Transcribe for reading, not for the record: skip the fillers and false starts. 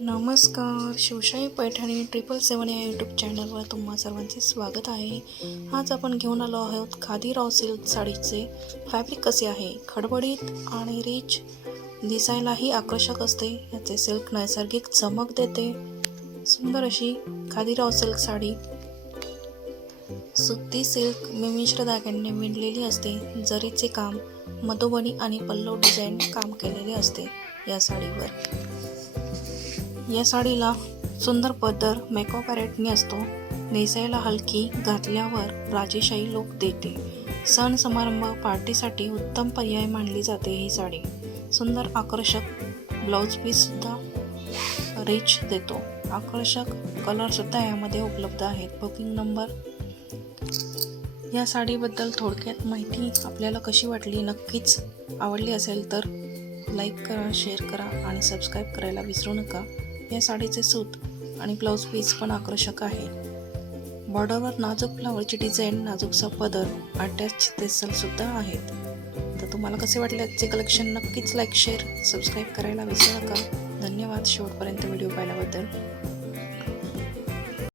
नमस्कार. शिवशाही पैठणी 777 या यूट्यूब चॅनलवर तुम्हा सर्वांचे स्वागत आहे. आज आपण घेऊन आलो आहोत खादीराव सिल्क साडीचे फॅब्रिक कसे आहे. खडबडीत आणि रिच, दिसायलाही आकर्षक असते. याचे सिल्क नैसर्गिक चमक देते. सुंदर अशी खादीराव सिल्क साडी सुती सिल्क मिश्र धाग्यांनी विणलेली असते. जरीचे काम, मधुबनी आणि पल्लव डिझाईन काम केलेले असते. या साडीला सुंदर पदर मेकअप पॅरेटनी असतो. नेसायला हलकी, घातल्यावर राजेशाही लुक देते. सण समारंभ पार्टीसाठी उत्तम पर्याय मानली जाते. ही साडी सुंदर आकर्षक ब्लाउज पीस सुद्धा रिच देतो. आकर्षक कलर सुद्धा यामध्ये उपलब्ध आहेत. Booking number. या साडीबद्दल थोडक्यात माहिती आपल्याला कशी वाटली, नक्कीच आवडली असेल तर लाईक करा, शेअर करा आणि सबस्क्राईब करायला विसरू नका. या साडीचे सूत आणि ब्लाउज पीस पण आकर्षक आहे. बॉर्डरवर नाजूक फ्लावरची डिझाईन, नाजूकसा पदर, अटॅच तेसल सुद्धा आहेत. तर तुम्हाला कसे वाटले आजचे कलेक्शन, नक्कीच लाईक, शेअर, सबस्क्राईब करायला विसरू नका. धन्यवाद शेवटपर्यंत व्हिडिओ पाहिल्याबद्दल.